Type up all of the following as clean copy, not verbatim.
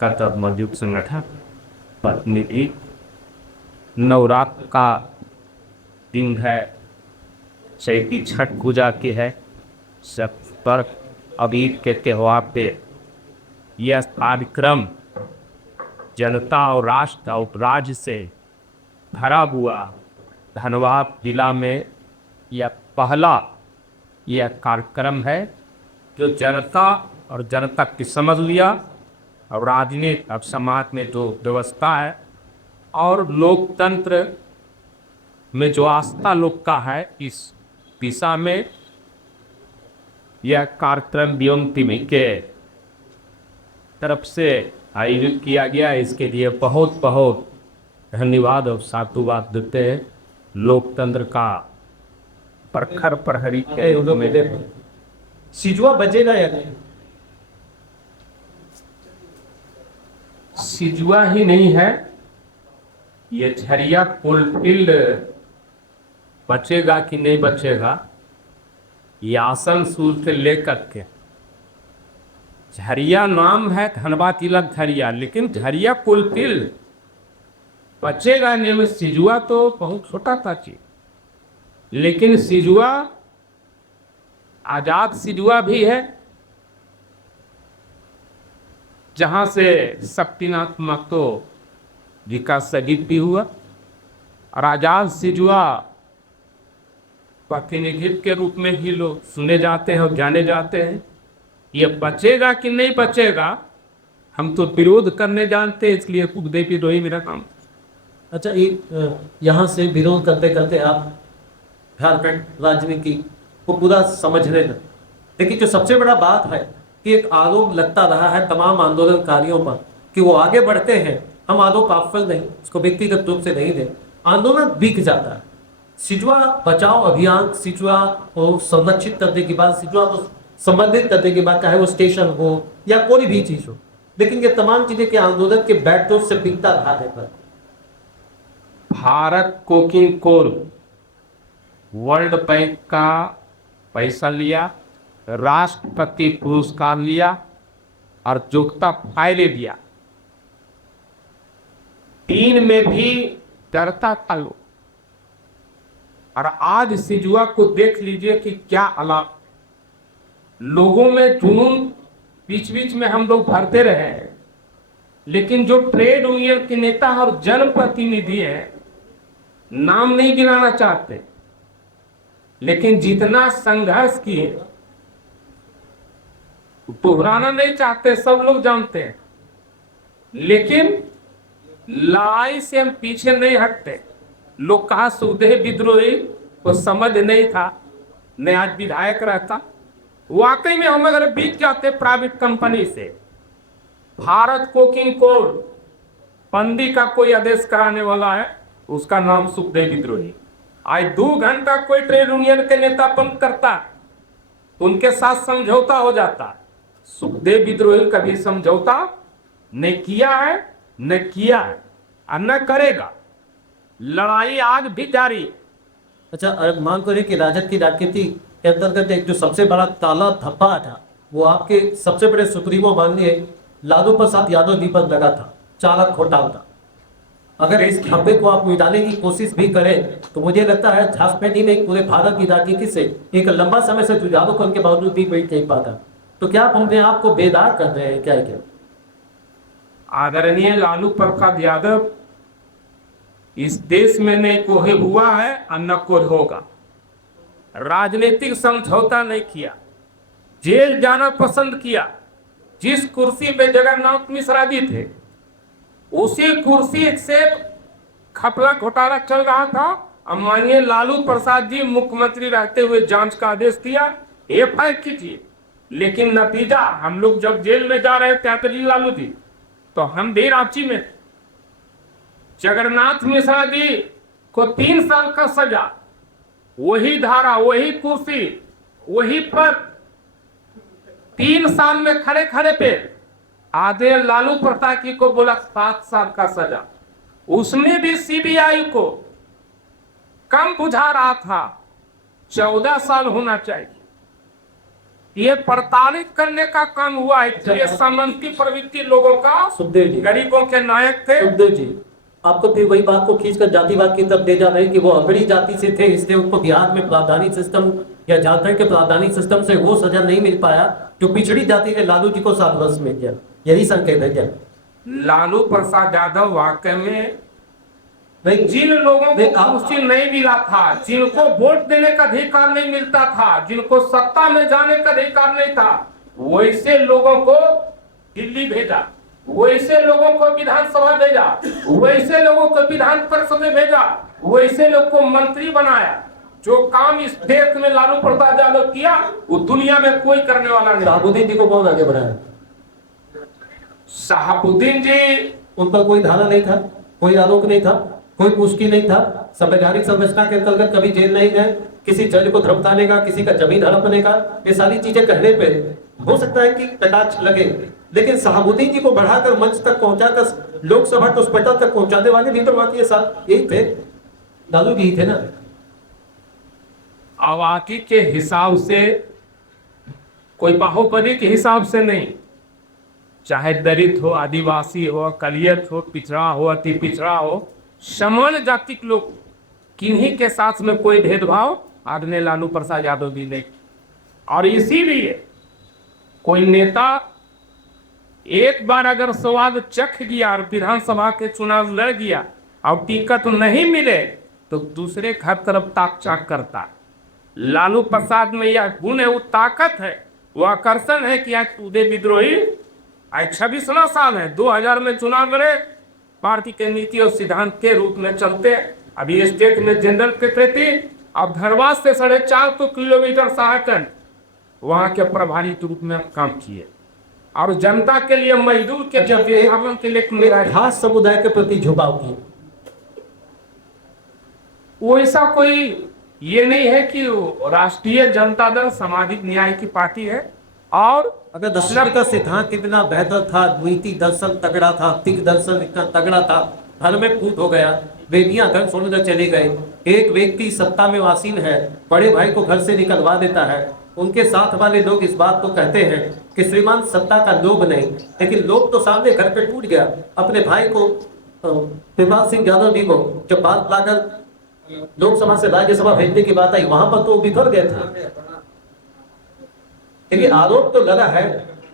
कर्तव्य मजदूर संगठन प्रतिनिधि। नवरात्र का दिन है, चैती छठ पूजा की है। सब पर अबीर के त्योहार पे यह कार्यक्रम जनता और राष्ट्र और राज्य से भरा हुआ धनबाद जिला में यह पहला यह कार्यक्रम है जो जनता और जनता की समझ लिया और राजनीति और समाज में जो व्यवस्था है और लोकतंत्र में जो आस्था लोग का है, इस दिशा में यह कार्यक्रम बीएमपी के तरफ से आयोजित किया गया। इसके लिए बहुत बहुत धन्यवाद और साधुवाद देते हैं। लोकतंत्र का प्रखर प्रहरी के मेरे सिजुआ बजेगा या नहीं? सिजुआ ही नहीं है, ये झरिया फुलफिल्ड बचेगा कि नहीं बचेगा, ये आसनसोल से लेकर के झरिया नाम है धनबाद जिला झरिया, लेकिन झरिया फुलफिल्ड बचेगा नहीं। सिजुआ तो बहुत छोटा था चीज, लेकिन सिजुआ आजाद सिजुआ भी है जहां से शक्तिनाथ महतो जी का शहीद भी हुआ और आजाद सिजुआ प्रतिनिधित्व के रूप में ही लोग सुने जाते हैं और जाने जाते हैं। ये बचेगा कि नहीं बचेगा, हम तो विरोध करने जानते हैं, इसलिए कुलदीप विद्रोही मेरा काम। अच्छा, यहाँ से विरोध करते करते आप झारखंड राजनीति को पूरा समझने लगे, लेकिन जो सबसे बड़ा बात है कि एक आरोप लगता रहा है तमाम आंदोलनकारियों पर कि वो आगे बढ़ते हैं, हम आरोप आफल नहीं, उसको व्यक्तिगत रूप से नहीं दें, आंदोलन बिक जाता है। सिजुआ बचाओ अभियान, सिजुआ को संरक्षित करने की बात, सिजुआ को संबंधित करने की बात, चाहे वो स्टेशन हो या कोई भी चीज हो, लेकिन ये तमाम चीजें के आंदोलन के बैकड्रॉप से बिकता रहा है। पर भारत कोकिंग कोल वर्ल्ड बैंक का पैसा लिया, राष्ट्रपति पुरस्कार लिया और योग्यता फाइलें दिया, 3 में भी डरता था लोग। और आज सिजुआ को देख लीजिए कि क्या अलग लोगों में जुनून बीच बीच में हम लोग भरते रहे हैं, लेकिन जो ट्रेड यूनियन के नेता और जनप्रतिनिधि है, नाम नहीं गिनाना चाहते, लेकिन जितना संघर्ष किए दोहराना नहीं चाहते, सब लोग जानते हैं, लेकिन लड़ाई से हम पीछे नहीं हटते। लोग कहा सुखदेव विद्रोही को समझ नहीं था, न आज विधायक रहता, वाकई में हम अगर बीत जाते प्राइवेट कंपनी से। भारत कोकिंग कोल बंदी का कोई आदेश कराने वाला है, उसका नाम सुखदेव विद्रोही। आज 2 घंटा कोई ट्रेड यूनियन के नेता बंद करता, उनके साथ समझौता हो जाता। सुखदेव विद्रोही कभी समझौता न किया है, न किया है और न करेगा। लड़ाई आज भी जारी। अच्छा, मान करें कि राजद की राजनीति के अंतर्गत एक जो सबसे बड़ा ताला धप्पा था, वो आपके सबसे बड़े सुप्रीमो माननीय लालू प्रसाद यादव जी पर लगा था, चालक घोटाला था। अगर इस धब्बे को आप मिटाने की कोशिश भी करें तो मुझे लगता है झारखंड ही नहीं पूरे भारत की राजनीति से एक लंबा समय से जुझारू करने के बावजूद भी बैठ नहीं पाता। तो क्या आप अपने आप को बेदार कर रहे हैं क्या? क्या आदरणीय लालू प्रसाद यादव इस देश में नहीं कोई हुआ है और न कोई होगा। राजनीतिक समझौता नहीं किया, जेल जाना पसंद किया। जिस कुर्सी पे जगन्नाथ मिश्रा जी थे, उसी कुर्सी से खपला घोटाला चल रहा था और माननीय लालू प्रसाद जी मुख्यमंत्री रहते हुए जांच का आदेश दिया, एफआईआर कीजिए। लेकिन नतीजा, हम लोग जब जेल में जा रहे थे लालू जी, तो हम भी रांची में, जगन्नाथ मिश्रा जी को 3 साल का सजा, वही धारा, वही कुर्सी, वही पर 3 साल में खड़े खड़े पे आधे लालू प्रसाद जी को बोला 7 साल का सजा। उसमें भी सीबीआई को कम बुझा रहा था, 14 साल होना चाहिए। ये प्रताड़ित करने का काम हुआ है। ये सामंती प्रवृत्ति लोगों का, सुखदेव जी, गरीबों के नायक थे। सुखदेव जी, आपको फिर वही बात को खींचकर जातिवाद की तरफ ले जा रहे हैं कि वो अगड़ी जाति से थे, इसलिए उनको बिहार में प्रावधानिक सिस्टम या झारखंड के प्रावधानिक सिस्टम से वो सजा नहीं मिल पाया जो पिछड़ी जाति ने लालू जी को 7 वर्ष में किया। यही संकेत है क्या? लालू प्रसाद यादव वाकई में नहीं, जिन लोगों नहीं, को आप- कुर्सी नहीं मिला था, जिनको वोट देने का अधिकार नहीं मिलता था, जिनको सत्ता में जाने का अधिकार नहीं था, वैसे लोगों को दिल्ली भेजा, वैसे लोगों को विधानसभा भेजा, वैसे लोगों को विधान परिषद में भेजा, वैसे लोग को मंत्री बनाया। जो काम इस देश में लालू प्रसाद यादव किया वो दुनिया में कोई करने वाला नहीं। शहाबुद्दीन जी को कौन आगे बढ़ाया? शहाबुद्दीन जी, उन पर कोई धारा नहीं था, कोई आरोप नहीं था, कोई पुष्टि नहीं था, संवैधानिक संरचना के अंतर्गत कभी जेल नहीं गए, किसी जज को धमकाने का, किसी का जमीन हड़पने का, ये सारी चीजें कहने पे हो सकता है कि कटाक्ष लगे, लेकिन शहाबुद्दीन जी को बढ़ाकर मंच तक पहुंचाकर लोकसभा घुसपैठा तक पहुंचाने वाले भी तो बाकी साथ यही थे, लालू जी ही थे ना। आवाकी के हिसाब से, कोई बाहुबली के हिसाब से नहीं, चाहे दलित हो, आदिवासी हो, कलियत हो, पिछड़ा हो, अति पिछड़ा हो, सामान्य जाति के लोग, किन्हीं के साथ में कोई भेदभाव आदरणीय लालू प्रसाद यादव जी ने। और इसीलिए कोई नेता एक बार अगर स्वाद चख गया और विधानसभा के चुनाव लड़ गया और टिकट नहीं मिले तो दूसरे हर तरफ ताक चाक करता है। लालू प्रसाद में यह गुण है, वो ताकत है, वो आकर्षण है कि आज उदय विद्रोही आज 26वां साल है, 2000 में चुनाव लड़े, पार्टी के नीति और सिद्धांत के रूप में चलते, अभी स्टेट में जनरल सेक्रेटरी, अब धरवास से 450 किलोमीटर साहकंड वहां के प्रभारी के रूप में काम किए और जनता के लिए, मजदूर के लिए खास समुदाय के प्रति झुकाव की, वैसा कोई ये नहीं है कि राष्ट्रीय जनता दल सामाजिक न्याय की पार्टी है। और अगर दशरथ का सिद्धांत इतना बेहतर था, नीति दर्शन तगड़ा था, तिक दर्शन इतना तगड़ा था, घर में फूट हो गया, बेटियां घर छोड़कर चले गए, एक व्यक्ति सत्ता में आसीन है, बड़े भाई को घर से निकलवा देता है, उनके साथ वाले लोग इस बात को कहते हैं कि श्रीमान सत्ता का लोभ नहीं, लेकिन लोभ तो सामने घर पे टूट गया। अपने भाई को शिवपाल सिंह यादव जी को जब बात लाकर लोकसभा से राज्यसभा भेजने की बात आई, वहां पर तो बिखर गए थे। लेकिन आरोप तो लगा है,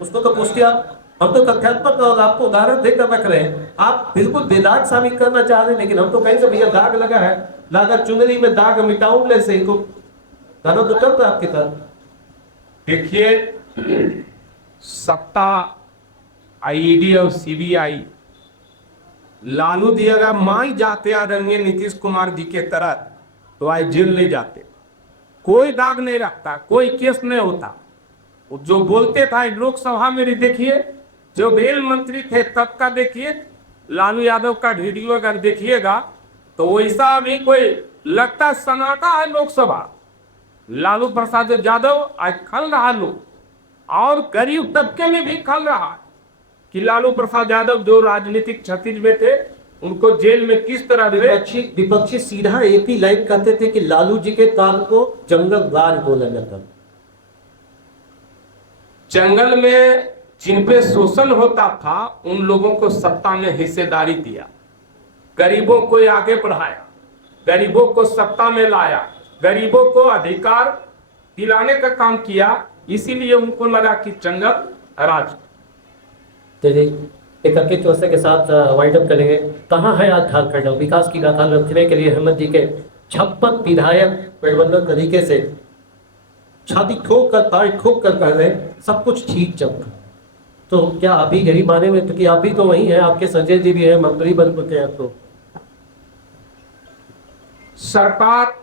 उसको तो पुष्टि हम तो तथ्यात्मक और आपको उदाहरण देकर रख रहे हैं, आप बिल्कुल बेदाग साबित करना चाह रहे हैं, लेकिन हम तो कहीं से भैया दाग लगा है, लाकर चुनरी में दाग मिटाऊं ले से को गाना तो चल रहा आपके साथ। देखिए, सत्ता आईडी और सीबीआई लालू जी अगर माई जाते आदरणीय नीतीश कुमार जी के तरह तो आज जेल नहीं जाते, कोई दाग नहीं रखता, कोई केस नहीं होता। जो बोलते था लोकसभा में, देखिए जो रेल मंत्री थे तब का देखिए, लालू यादव का वीडियो अगर देखिएगा तो वैसा अभी कोई लगता सन्नाटा है लोकसभा। लालू प्रसाद यादव आज खल रहा लोग, और गरीब तबके में भी खल रहा है कि लालू प्रसाद यादव जो राजनीतिक क्षतिज में थे उनको जेल में किस तरह विपक्षी सीधा एक ही लाइन कहते थे कि लालू जी के काल को जंगल राज बोला जाता। जंगल में जिन पे शोषण होता था उन लोगों को सत्ता में हिस्सेदारी दिया, गरीबों को आगे बढ़ाया, गरीबों को सत्ता में लाया, गरीबों को अधिकार दिलाने का काम किया, इसीलिए उनको लगा कि जंगल राज। एक अंकित चौसे के साथ वाइंड अप करेंगे। कहाँ है आज झारखंड? विकास की गाथा रखने के लिए हेमंत जी के 56 विधायक गठबंधन तरीके से छाती ठोक कर, ताल ठोक कर कह रहे सब कुछ ठीक चल रहा। तो क्या आप भी गरीब माने में, क्योंकि आप भी तो वही हैं, आपके संजय जी भी हैं, मंत्री बन चुके हैं। तो सरकार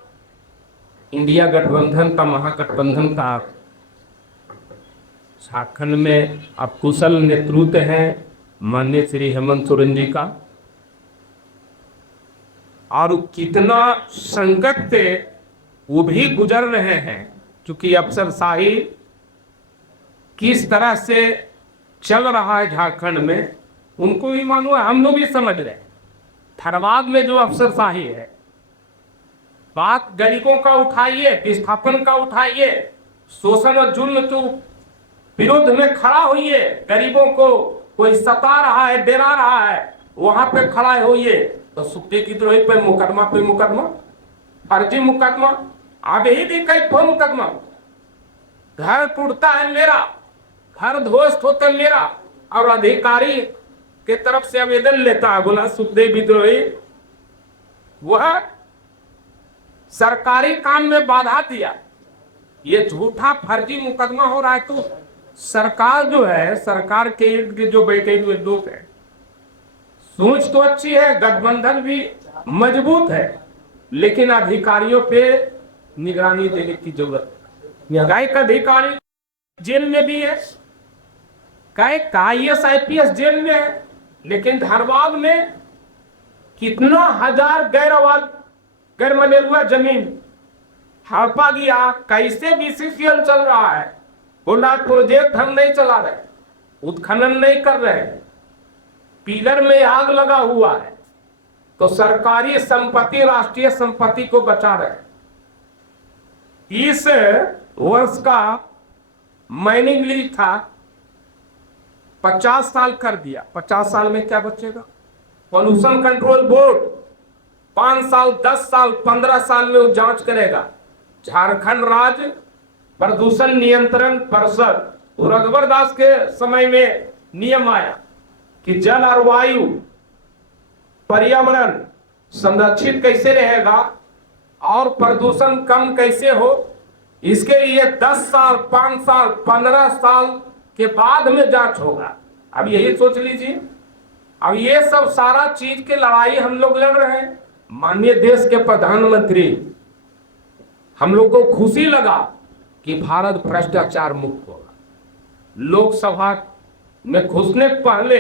इंडिया गठबंधन का, महागठबंधन का झारखंड में अब कुशल नेतृत्व है माननीय श्री हेमंत सोरेन जी का, और कितना संकट से वो भी गुजर रहे हैं, क्योंकि अफसरशाही किस तरह से चल रहा है झारखंड में उनको भी मालूम है, हम लोग भी समझ रहे हैं। धनबाद में जो अफसरशाही है, बात गरीबों का उठाइए, विस्थापन का उठाइए, शोषण और जुल्म तो विरोध में खड़ा होइए। गरीबों को कोई सता रहा है, डरा रहा है, वहां पे खड़ा होइए। तो सुखदेव की द्रोही पे मुकदमा फर्जी मुकदमा, अभी भी कई ठो मुकदमा। घर टूटता है मेरा, घर ध्वस्त होता है मेरा, और अधिकारी के तरफ से आवेदन लेता है, बोला सुखदेव विद्रोही वह सरकारी काम में बाधा दिया। ये झूठा फर्जी मुकदमा हो रहा है। तो सरकार जो है, सरकार के इर्द गिर्द जो बैठे हुए लोग हैं, सोच तो अच्छी है, गठबंधन भी मजबूत है, लेकिन अधिकारियों पे निगरानी देने की जरूरत है। गायक अधिकारी जेल में भी है, गायक IAS IPS जेल में है, लेकिन धारवाड़ में कितना हजार गैर मलेरुआ जमीन हड़पा गया। कैसे BCCL चल रहा है, बोला प्रोजेक्ट हम नहीं चला रहे, उत्खनन नहीं कर रहे, पिलर में आग लगा हुआ है, तो सरकारी संपत्ति, राष्ट्रीय संपत्ति को बचा रहे। इस वर्ष का माइनिंग लीज था, 50 साल कर दिया। 50 साल में क्या बचेगा? पोल्यूशन कंट्रोल बोर्ड 5 साल, 10 साल, 15 साल में वो जांच करेगा। झारखंड राज्य प्रदूषण नियंत्रण परिषद, रघुवर दास के समय में नियम आया कि जल और वायु पर्यावरण संरक्षित कैसे रहेगा और प्रदूषण कम कैसे हो, इसके लिए 10 साल, 5 साल, 15 साल के बाद में जांच होगा। अब यही सोच लीजिए, अब ये सब सारा चीज की लड़ाई हम लोग लड़ रहे हैं। माननीय देश के प्रधानमंत्री, हम लोग को खुशी लगा कि भारत भ्रष्टाचार मुक्त होगा। लोकसभा में घुसने पहले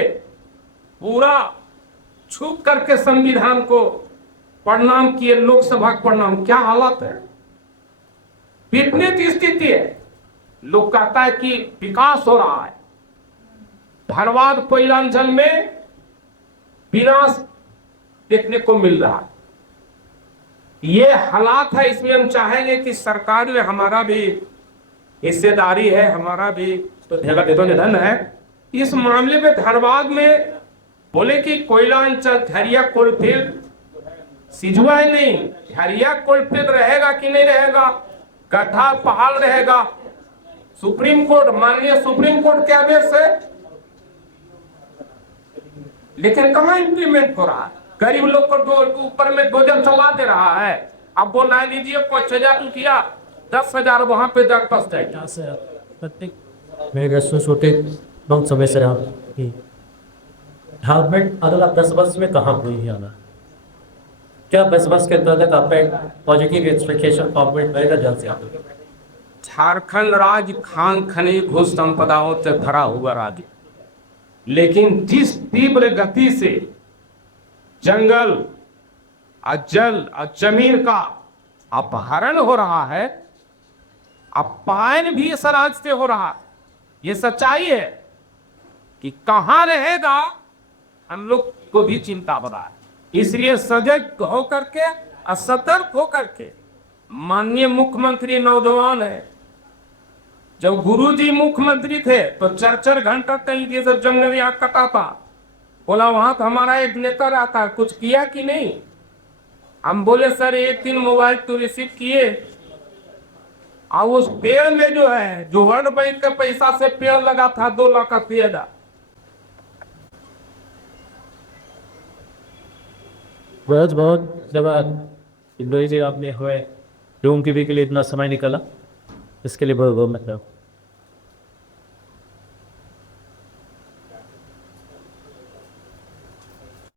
पूरा छुप करके संविधान को प्रणाम किए। लोकसभा को प्रणाम, क्या हालत है, पिटने की स्थिति है। लोग कहता है कि विकास हो रहा है, धनबाद कोयलांचल में विनाश देखने को मिल रहा है। ये हालात है, इसमें हम चाहेंगे कि सरकार में हमारा भी हिस्सेदारी है, हमारा भी तो निधन है। इस मामले में धनबाद में बोले कि कोयलांचल झरिया कोलफील्ड सिजुआ ही नहीं, झरिया कोलफील्ड रहेगा कि नहीं रहेगा, गड्ढा पहाड़ रहेगा। सुप्रीम कोर्ट, माननीय सुप्रीम कोर्ट के आदेश है, लेकिन कहां इंप्लीमेंट हो रहा है? गरीब लोग को ऊपर में डोजर चला दे रहा है। अब बोला लीजिए 5,000 रुपया, 10,000 वहां पे दर बस जाएगी। मेरे गेस्ट छोटे बहुत समय से रहा कि झारखंड अगला 10 वर्ष में कहाँ हुई है आना, क्या 10 वर्ष के अंतर्गत आप पॉजिटिव एक्सपेक्टेशन गवर्नमेंट रहेगा जल्द से आप? झारखंड राज्य खान खनिज भू संपदाओं से भरा हुआ राज्य, लेकिन जिस तीव्र गति से जंगल और जल और जमीन का अपहरण हो रहा है, अपहरण भी इस राज्य से हो रहा है। ये सच्चाई है कि कहां रहेगा, हम लोग को भी चिंता हो रहा है। इसलिए सजग होकर के और सतर्क होकर के, माननीय मुख्यमंत्री नौजवान है, जब गुरुजी मुख्यमंत्री थे तो 4-4 घंटा कहीं के सब जंगल यहाँ कटा था। बोला वहां तो हमारा एक नेता रहता है, कुछ किया कि नहीं? हम बोले सर 1-3 मोबाइल तो रिसीव किए, और उस पेड़ में जो है, जो वर्ल्ड बैंक के पैसा से पेड़ लगा था, 2 लाख का पेड़ था। बहुत बहुत धन्यवाद इंदौरी जी, आपने हुए रूम टीवी के लिए इतना समय निकाला, इसके लिए बहुत बहुत मतलब।